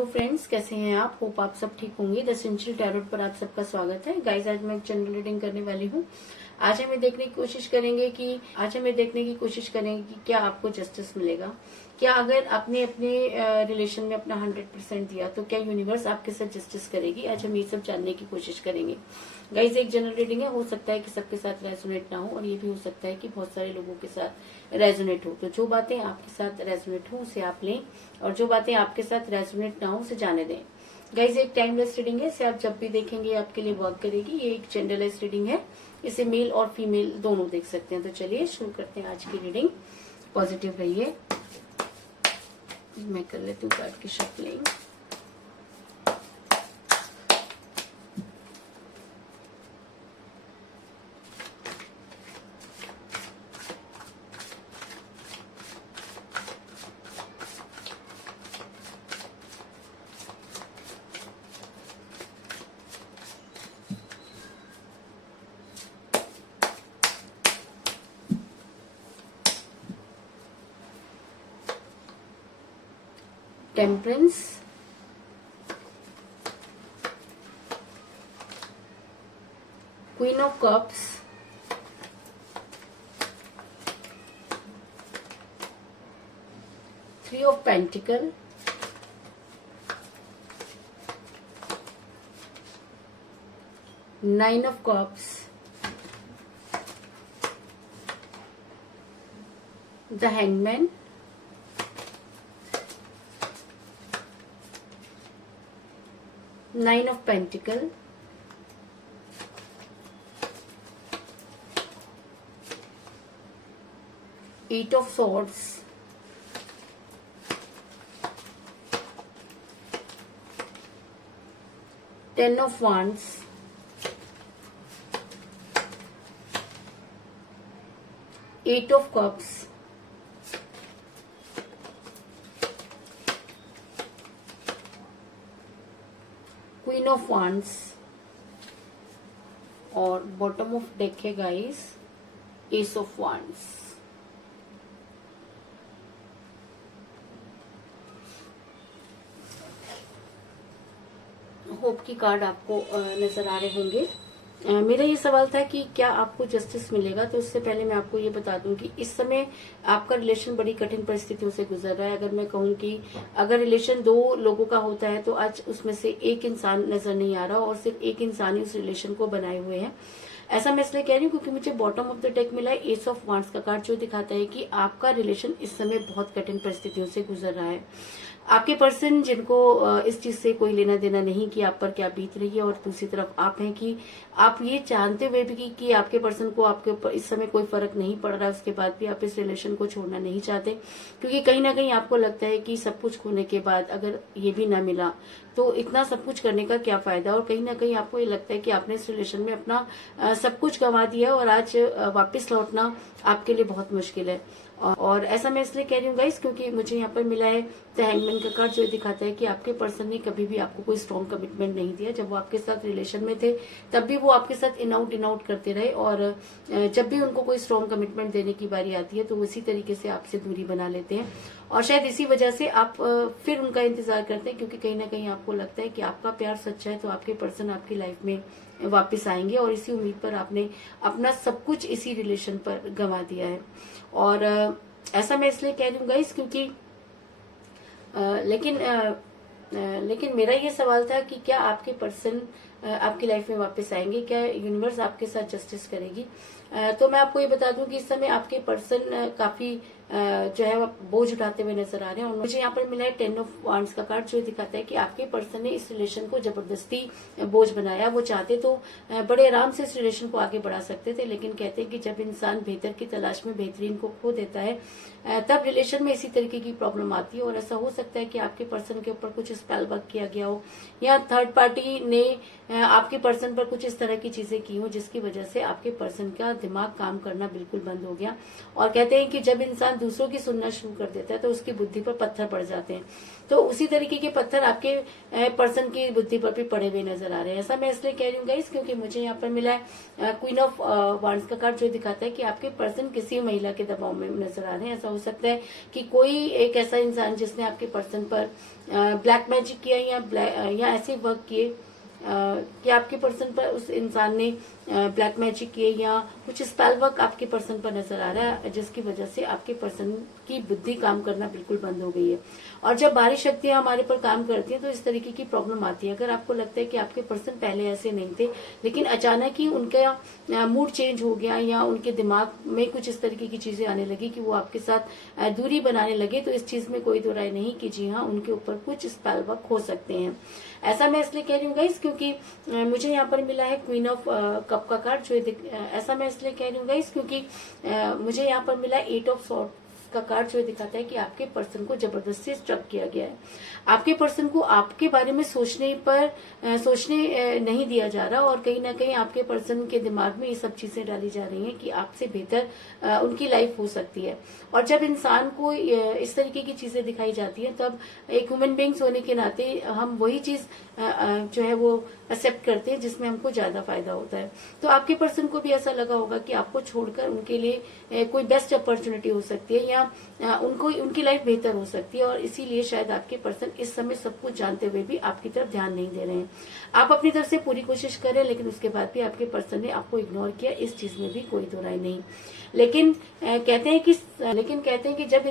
Hello friends, कैसे हैं आप? होप आप सब ठीक होंगे। द एसेंशियल टैरोट पर आप सबका स्वागत है। गाइस, आज मैं एक जनरल रीडिंग करने वाली हूँ। आज हमें देखने की कोशिश करेंगे कि क्या आपको जस्टिस मिलेगा। क्या अगर आपने अपने रिलेशन में अपना 100% दिया तो क्या यूनिवर्स आपके साथ जस्टिस करेगी? आज हम ये सब जानने की कोशिश करेंगे। गाइस, एक जनरल रीडिंग है, हो सकता है कि सबके साथ रेजोनेट ना हो और ये भी हो सकता है कि बहुत सारे लोगों के साथ रेजोनेट हो। तो जो बातें आपके साथ रेजोनेट हो उसे आप लें और जो बातें आपके साथ रेजोनेट ना हो उसे जाने दें। गाइज, एक टाइमलेस रीडिंग है, इसे आप जब भी देखेंगे आपके लिए वर्क करेगी। ये एक जेंडरलेस रीडिंग है, इसे मेल और फीमेल दोनों देख सकते हैं। तो चलिए शुरू करते हैं आज की रीडिंग। पॉजिटिव रहिए। मैं कर लेती हूँ कार्ड की shuffling. Temperance, queen of cups, three of pentacle, nine of cups, the hangman, nine of pentacle, eight of swords, ten of wands, eight of cups, queen of wands और bottom of deck है guys, ace of wands। Hope की card आपको नजर आ रहे होंगे। मेरा ये सवाल था कि क्या आपको जस्टिस मिलेगा। तो उससे पहले मैं आपको ये बता दूं कि इस समय आपका रिलेशन बड़ी कठिन परिस्थितियों से गुजर रहा है। अगर मैं कहूँ कि अगर रिलेशन दो लोगों का होता है तो आज उसमें से एक इंसान नजर नहीं आ रहा और सिर्फ एक इंसान ही उस रिलेशन को बनाए हुए है। ऐसा मैं इसलिए कह रही हूँ क्योंकि मुझे बॉटम ऑफ द डेक मिला है, एस ऑफ wands का कार्ड, जो दिखाता है कि आपका रिलेशन इस समय बहुत कठिन परिस्थितियों से गुजर रहा है। आपके पर्सन जिनको इस चीज से कोई लेना देना नहीं कि आप पर क्या बीत रही है, और दूसरी तरफ आप हैं कि आप ये जानते हुए भी कि आपके पर्सन को आपके ऊपर इस समय कोई फर्क नहीं पड़ रहा है, उसके बाद भी आप इस रिलेशन को छोड़ना नहीं चाहते, क्योंकि कहीं ना कहीं आपको लगता है कि सब कुछ खोने के बाद अगर ये भी ना मिला तो इतना सब कुछ करने का क्या फायदा। और कहीं ना कहीं आपको ये लगता है कि आपने इस रिलेशन में अपना सब कुछ गंवा दिया और आज वापस लौटना आपके लिए बहुत मुश्किल है। और ऐसा मैं इसलिए कह रही हूँ गाइस क्योंकि मुझे यहाँ पर मिला है द हैंगमैन का कार्ड, जो दिखाता है कि आपके पर्सन ने कभी भी आपको कोई स्ट्रॉन्ग कमिटमेंट नहीं दिया। जब वो आपके साथ रिलेशन में थे तब भी वो आपके साथ इन आउट करते रहे, और जब भी उनको कोई स्ट्रॉन्ग कमिटमेंट देने की बारी आती है तो वो इसी तरीके से आपसे दूरी बना लेते हैं। और शायद इसी वजह से आप फिर उनका इंतजार करते हैं, क्योंकि कहीं ना कहीं आपको लगता है कि आपका प्यार सच्चा है तो आपके पर्सन आपकी लाइफ में वापस आएंगे, और इसी उम्मीद पर आपने अपना सब कुछ इसी रिलेशन पर गंवा दिया है। और ऐसा मैं इसलिए कह रही हूँ गाइस क्योंकि लेकिन मेरा ये सवाल था कि क्या आपके पर्सन आपकी लाइफ में वापस आएंगे, क्या यूनिवर्स आपके साथ जस्टिस करेगी। तो मैं आपको ये बता दूं कि इस समय आपके पर्सन काफी जो है बोझ उठाते हुए नजर आ रहे हैं। और मुझे यहाँ पर मिला है 10 ऑफ wands का कार्ड, जो दिखाता है कि आपके पर्सन ने इस रिलेशन को जबरदस्ती बोझ बनाया। वो चाहते तो बड़े आराम से इस रिलेशन को आगे बढ़ा सकते थे, लेकिन कहते हैं कि जब इंसान बेहतर की तलाश में बेहतरीन को खो देता है तब रिलेशन में इसी तरीके की प्रॉब्लम आती है। और ऐसा हो सकता है कि आपके पर्सन के ऊपर कुछ स्पेल वर्क किया गया हो, या थर्ड पार्टी ने आपके पर्सन पर कुछ इस तरह की चीजें की हो जिसकी वजह से आपके पर्सन का दिमाग काम करना बिल्कुल बंद हो गया। और कहते हैं कि जब इंसान दूसरों की सुनना शुरू कर देता है तो उसकी बुद्धि पर पत्थर पड़ जाते हैं। तो उसी तरीके के पत्थर आपके पर्सन की बुद्धि पर भी पड़े हुए नजर आ रहे हैं। ऐसा मैं इसलिए कह रही हूँ गाइस क्योंकि मुझे यहाँ पर मिला है क्वीन ऑफ वांड्स का कार्ड, जो दिखाता है कि आपके पर्सन किसी महिला के दबाव में नजर आ रहे हैं। ऐसा हो सकता है कि कोई एक ऐसा इंसान जिसने आपके पर्सन पर ब्लैक मैजिक किया या ऐसे वर्क किए कि आपके पर्सन पर उस इंसान ने ब्लैक मैजिक किए या कुछ स्पेल वर्क आपके पर्सन पर नजर आ रहा है, जिसकी वजह से आपके पर्सन की बुद्धि काम करना बिल्कुल बंद हो गई है। और जब बाहरी शक्तियां हमारे पर काम करती हैं तो इस तरीके की प्रॉब्लम आती है। अगर आपको लगता है कि आपके पर्सन पहले ऐसे नहीं थे लेकिन अचानक ही उनका मूड चेंज हो गया या उनके दिमाग में कुछ इस तरीके की चीजें आने लगी कि वो आपके साथ दूरी बनाने लगे, तो इस चीज में कोई दो राय नहीं कि जी हाँ, उनके ऊपर कुछ स्पेल वर्क हो सकते हैं। ऐसा मैं इसलिए कह रही हूँ गाइस क्योंकि मुझे यहाँ पर मिला है क्वीन ऑफ कप का कार्ड, जो ऐसा मैं इसलिए कह रही हूँ गाइस क्योंकि मुझे यहाँ पर मिला 8 ऑफ सॉर्ड का कार्ड, जो दिखाता है कि आपके पर्सन को जबरदस्ती स्ट्रक किया गया है। आपके पर्सन को आपके बारे में सोचने नहीं दिया जा रहा और कहीं ना कहीं आपके पर्सन के दिमाग में ये सब चीजें डाली जा रही हैं कि आपसे बेहतर उनकी लाइफ हो सकती है। और जब इंसान को इस तरीके की चीजें दिखाई जाती है तब एक ह्यूमन बींग्स होने के नाते हम वही चीज जो है वो एक्सेप्ट करते हैं जिसमें हमको ज्यादा फायदा होता है। तो आपके पर्सन को भी ऐसा लगा होगा कि आपको छोड़कर उनके लिए कोई बेस्ट अपॉर्चुनिटी हो सकती है या उनकी लाइफ बेहतर हो सकती है, और इसीलिए शायद आपके पर्सन इस समय सब कुछ जानते हुए भी आपकी तरफ ध्यान नहीं दे रहे हैं। आप अपनी तरफ से पूरी कोशिश कर रहे हैं लेकिन उसके बाद भी आपके पर्सन ने आपको इग्नोर किया, इस चीज में भी कोई दो राय नहीं। लेकिन कहते हैं कि जब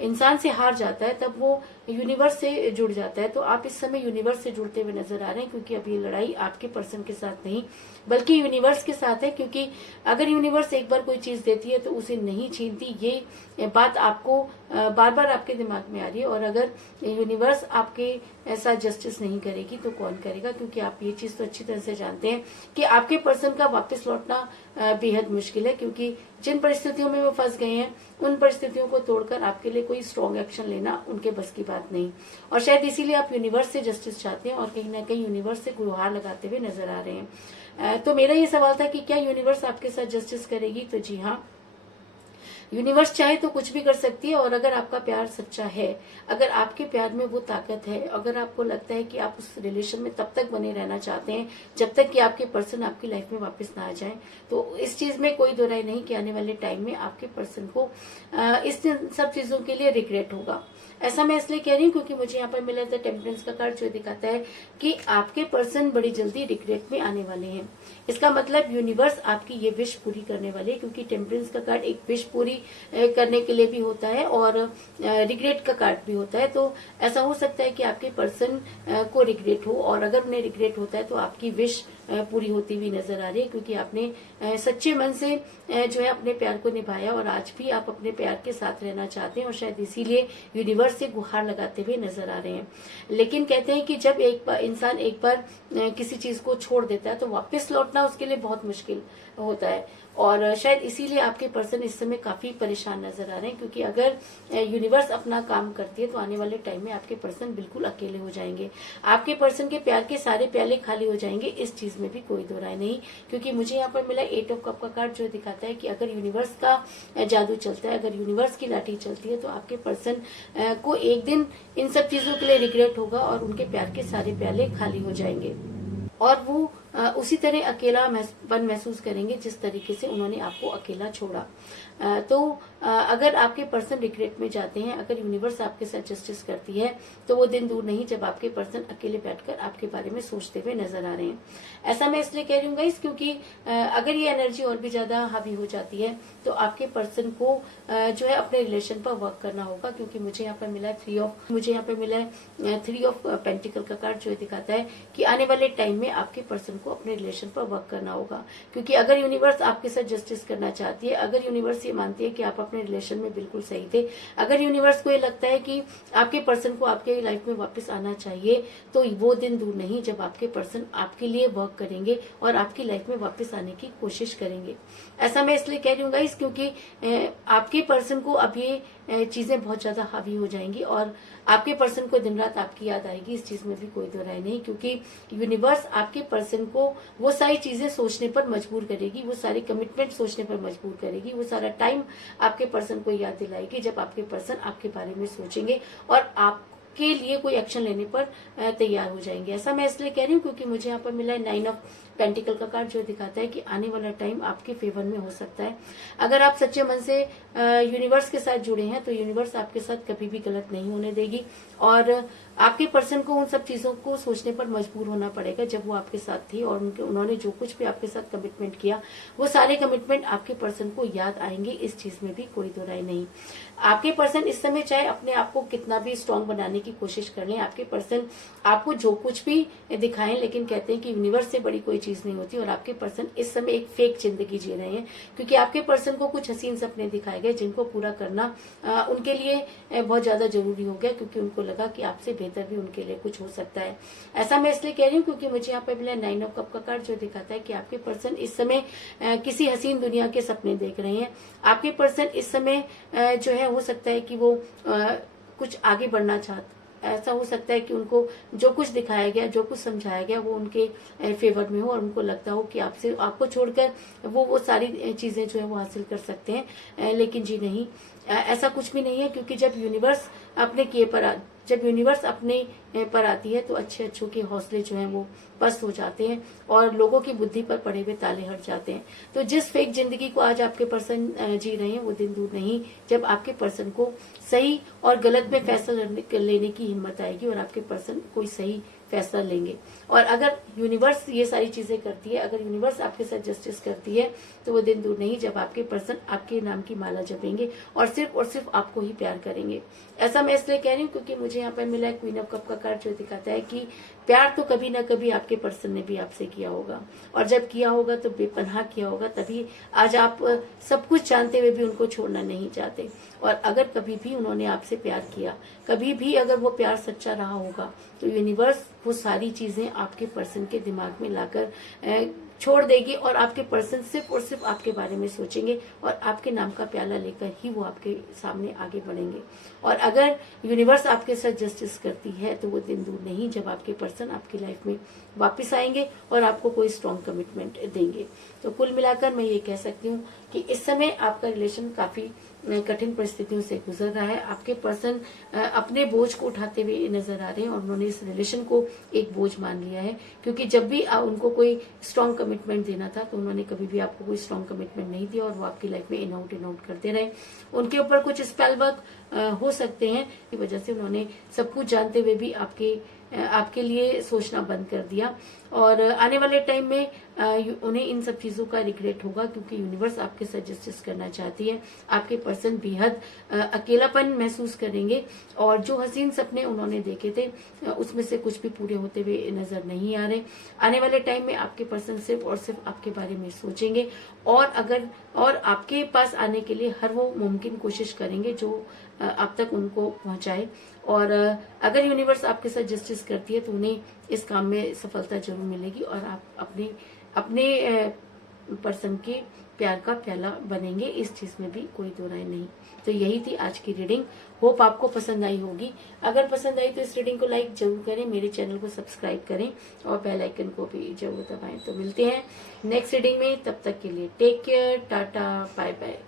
इंसान से हार जाता है तब वो यूनिवर्स से जुड़ जाता है। तो आप इस समय यूनिवर्स से जुड़ते हुए नजर आ रहे हैं क्योंकि अब ये लड़ाई आपके पर्सन के साथ नहीं बल्कि यूनिवर्स के साथ है। क्योंकि अगर यूनिवर्स एक बार कोई चीज देती है तो उसे नहीं छीनती, ये बात आपको बार बार आपके दिमाग में आ रही है। और अगर यूनिवर्स आपके ऐसा जस्टिस नहीं करेगी तो कौन करेगा, क्योंकि आप ये चीज तो अच्छी तरह से जानते हैं कि आपके पर्सन का वापस लौटना बेहद मुश्किल है, क्योंकि जिन परिस्थितियों में वो फंस गए हैं उन परिस्थितियों को तोड़कर आपके लिए कोई स्ट्रॉन्ग एक्शन लेना उनके बस की बात नहीं। और शायद इसीलिए आप यूनिवर्स से जस्टिस चाहते हैं और कहीं ना कहीं यूनिवर्स से गुहार लगाते हुए नजर आ रहे हैं। तो मेरा ये सवाल था कि क्या यूनिवर्स आपके साथ जस्टिस करेगी, तो जी हाँ, यूनिवर्स चाहे तो कुछ भी कर सकती है। और अगर आपका प्यार सच्चा है, अगर आपके प्यार में वो ताकत है, अगर आपको लगता है कि आप उस रिलेशन में तब तक बने रहना चाहते हैं जब तक कि आपके पर्सन आपकी लाइफ में वापस ना आ जाए, तो इस चीज में कोई दो राय नहीं कि आने वाले टाइम में आपके पर्सन को इस सब चीजों के लिए रिग्रेट होगा। ऐसा मैं इसलिए कह रही हूँ क्योंकि मुझे यहाँ पर मिला था टेम्परेंस का कार्ड, जो दिखाता है कि आपके पर्सन बड़ी जल्दी रिग्रेट में आने वाले हैं। इसका मतलब यूनिवर्स आपकी ये विश पूरी करने वाले है, क्योंकि टेम्परेंस का कार्ड एक विश पूरी करने के लिए भी होता है और रिग्रेट का कार्ड भी होता है। तो ऐसा हो सकता है कि आपके पर्सन को रिग्रेट हो, और अगर उन्हें रिग्रेट होता है तो आपकी विश पूरी होती हुई नजर आ रही है, क्योंकि आपने सच्चे मन से जो है अपने प्यार को निभाया और आज भी आप अपने प्यार के साथ रहना चाहते हैं, और शायद इसीलिए यूनिवर्स से गुहार लगाते हुए नजर आ रहे हैं। लेकिन कहते हैं कि जब इंसान एक बार किसी चीज को छोड़ देता है तो वापस लौटना उसके लिए बहुत मुश्किल होता है, और शायद इसीलिए आपके पर्सन इस समय काफी परेशान नजर आ रहे हैं। क्योंकि अगर यूनिवर्स अपना काम करती है तो आने वाले टाइम में आपके पर्सन बिल्कुल अकेले हो जाएंगे, आपके पर्सन के प्यार के सारे प्याले खाली हो जाएंगे, इस चीज में भी कोई दो राय नहीं। क्योंकि मुझे यहाँ पर मिला 8 ऑफ कप का कार्ड, जो दिखाता है कि अगर यूनिवर्स का जादू चलता है, अगर यूनिवर्स की लाठी चलती है, तो आपके पर्सन को एक दिन इन सब चीजों के लिए रिग्रेट होगा और उनके प्यार के सारे प्याले खाली हो जाएंगे और वो उसी तरह अकेलापन महसूस करेंगे जिस तरीके से उन्होंने आपको अकेला छोड़ा। तो अगर आपके पर्सन रिग्रेट में जाते हैं, अगर यूनिवर्स आपके साथ जस्टिस करती है, तो वो दिन दूर नहीं जब आपके पर्सन अकेले बैठकर आपके बारे में सोचते हुए नजर आ रहे हैं। ऐसा मैं इसलिए कह रही हूँ गाइस क्योंकि अगर ये एनर्जी और भी ज्यादा हावी हो जाती है तो आपके पर्सन को जो है अपने रिलेशन पर वर्क करना होगा। क्योंकि मुझे यहाँ पर मिला है 3 ऑफ पेंटिकल का कार्ड, जो दिखाता है कि आने वाले टाइम में आपके पर्सन को अपने रिलेशन पर वर्क करना होगा। क्योंकि अगर यूनिवर्स आपके साथ जस्टिस करना चाहती है, अगर यूनिवर्स ये मानती है कि आप अपने रिलेशन में बिल्कुल सही थे, अगर यूनिवर्स को ये लगता है कि आपके पर्सन को आपके लाइफ में वापस आना चाहिए, तो वो दिन दूर नहीं जब आपके पर्सन आपके लिए वर्क करेंगे और आपकी लाइफ में वापस आने की कोशिश करेंगे। ऐसा मैं इसलिए कह रही हूँ गाइस क्योंकि आपके पर्सन को अब ये चीजें बहुत ज्यादा हावी हो जाएंगी और आपके पर्सन को दिन रात आपकी याद आएगी। इस चीज में भी कोई दो राय नहीं, क्योंकि यूनिवर्स आपके पर्सन को वो सारी चीजें सोचने पर मजबूर करेगी, वो सारी कमिटमेंट सोचने पर मजबूर करेगी, वो सारा टाइम आपके पर्सन को याद दिलाएगी जब आपके पर्सन आपके बारे में सोचेंगे और आपके लिए कोई एक्शन लेने पर तैयार हो जाएंगे। ऐसा मैं इसलिए कह रही हूँ क्योंकि मुझे यहाँ पर मिला है 9 ऑफ पेंटिकल का कार्ड, जो दिखाता है कि आने वाला टाइम आपके फेवर में हो सकता है। अगर आप सच्चे मन से यूनिवर्स के साथ जुड़े हैं तो यूनिवर्स आपके साथ कभी भी गलत नहीं होने देगी और आपके पर्सन को उन सब चीजों को सोचने पर मजबूर होना पड़ेगा जब वो आपके साथ थी और उन्होंने जो कुछ भी आपके साथ कमिटमेंट किया वो सारे कमिटमेंट आपके पर्सन को याद आएंगे। इस चीज में भी कोई दो राय नहीं। आपके पर्सन इस समय चाहे अपने आप को कितना भी स्ट्रांग बनाने की कोशिश कर लें, आपके पर्सन आपको जो कुछ भी दिखाएं, लेकिन कहते हैं कि यूनिवर्स से बड़ी कोई चीज नहीं होती और आपके पर्सन इस समय एक फेक जिंदगी जी रहे हैं क्योंकि आपके पर्सन को कुछ हसीन सपने दिखाए गए जिनको पूरा करना उनके लिए बहुत ज्यादा जरूरी हो गया, क्योंकि उनको लगा कि आपसे बेहतर भी उनके लिए कुछ हो सकता है। ऐसा मैं इसलिए कह रही हूँ क्योंकि मुझे यहाँ पे मिला 9 ऑफ कप का कार्ड, जो दिखाता है कि आपके पर्सन इस समय किसी हसीन दुनिया के सपने देख रहे हैं। आपके पर्सन इस समय जो है हो सकता है कि वो कुछ आगे बढ़ना चाहते, ऐसा हो सकता है कि उनको जो कुछ दिखाया गया, जो कुछ समझाया गया वो उनके फेवर में हो और उनको लगता हो कि आपसे आपको छोड़कर वो सारी चीजें जो है वो हासिल कर सकते हैं, लेकिन जी नहीं, ऐसा कुछ भी नहीं है। क्योंकि जब यूनिवर्स अपने पर आती है तो अच्छे के हौसले जो हैं वो पस्त हो जाते हैं और लोगों की बुद्धि पर पड़े हुए ताले हट जाते हैं। तो जिस फेक जिंदगी को आज आपके पर्सन जी रहे हैं वो दिन दूर नहीं जब आपके पर्सन को सही और गलत में फैसला लेने की हिम्मत आएगी और आपके पर्सन कोई सही फैसला लेंगे। और अगर यूनिवर्स ये सारी चीजें करती है, अगर यूनिवर्स आपके साथ जस्टिस करती है तो वो दिन दूर नहीं जब आपके पर्सन आपके नाम की माला जपेंगे और सिर्फ आपको ही प्यार करेंगे। ऐसा मैं इसलिए कह रही हूँ क्योंकि मुझे यहाँ पर मिला है क्वीन ऑफ कप का कार्ड, जो दिखाता है कि प्यार तो कभी ना कभी आपके पर्सन ने भी आपसे किया होगा और जब किया होगा तो बेपनाह किया होगा, तभी आज आप सब कुछ जानते हुए भी उनको छोड़ना नहीं चाहते। और अगर कभी भी उन्होंने आपसे प्यार किया, कभी भी अगर वो प्यार सच्चा रहा होगा तो यूनिवर्स वो सारी चीजें आपके पर्सन के दिमाग में लाकर छोड़ देगी और आपके पर्सन सिर्फ और सिर्फ आपके बारे में सोचेंगे और आपके नाम का प्याला लेकर ही वो आपके सामने आगे बढ़ेंगे। और अगर यूनिवर्स आपके साथ जस्टिस करती है तो वो दिन दूर नहीं जब आपके पर्सन आपकी लाइफ में वापस आएंगे और आपको कोई स्ट्रॉन्ग कमिटमेंट देंगे। तो कुल मिलाकर मैं ये कह सकती हूँ कि इस समय आपका रिलेशन काफी कठिन परिस्थितियों से गुजर रहा है। आपके पर्सन अपने बोझ को उठाते हुए नजर आ रहे हैं और उन्होंने इस रिलेशन को एक बोझ मान लिया है, क्योंकि जब भी उनको कोई स्ट्रॉन्ग कमिटमेंट देना था तो उन्होंने कभी भी आपको कोई स्ट्रॉन्ग कमिटमेंट नहीं दिया और वो आपकी लाइफ में इन आउट करते रहे। उनके ऊपर कुछ स्पेल वर्क हो सकते हैं, की वजह से उन्होंने सब कुछ जानते हुए भी आपके लिए सोचना बंद कर दिया और आने वाले टाइम में उन्हें इन सब चीजों का रिग्रेट होगा, क्योंकि यूनिवर्स आपके साथ जस्टिस करना चाहती है। आपके पर्सन बेहद अकेलापन महसूस करेंगे और जो हसीन सपने उन्होंने देखे थे उसमें से कुछ भी पूरे होते हुए नजर नहीं आ रहे। आने वाले टाइम में आपके पर्सन सिर्फ और सिर्फ आपके बारे में सोचेंगे और आपके पास आने के लिए हर वो मुमकिन कोशिश करेंगे जो आप तक उनको पहुंचाए। और अगर यूनिवर्स आपके साथ जस्टिस करती है तो उन्हें इस काम में सफलता जरूर मिलेगी और आप अपने पर्सन के प्यार का प्याला बनेंगे। इस चीज में भी कोई दो राय नहीं। तो यही थी आज की रीडिंग। होप आपको पसंद आई होगी। अगर पसंद आई तो इस रीडिंग को लाइक जरूर करें, मेरे चैनल को सब्सक्राइब करें और बेल आइकन को भी जरूर दबाएं। तो मिलते हैं नेक्स्ट रीडिंग में, तब तक के लिए take care, tata, bye bye.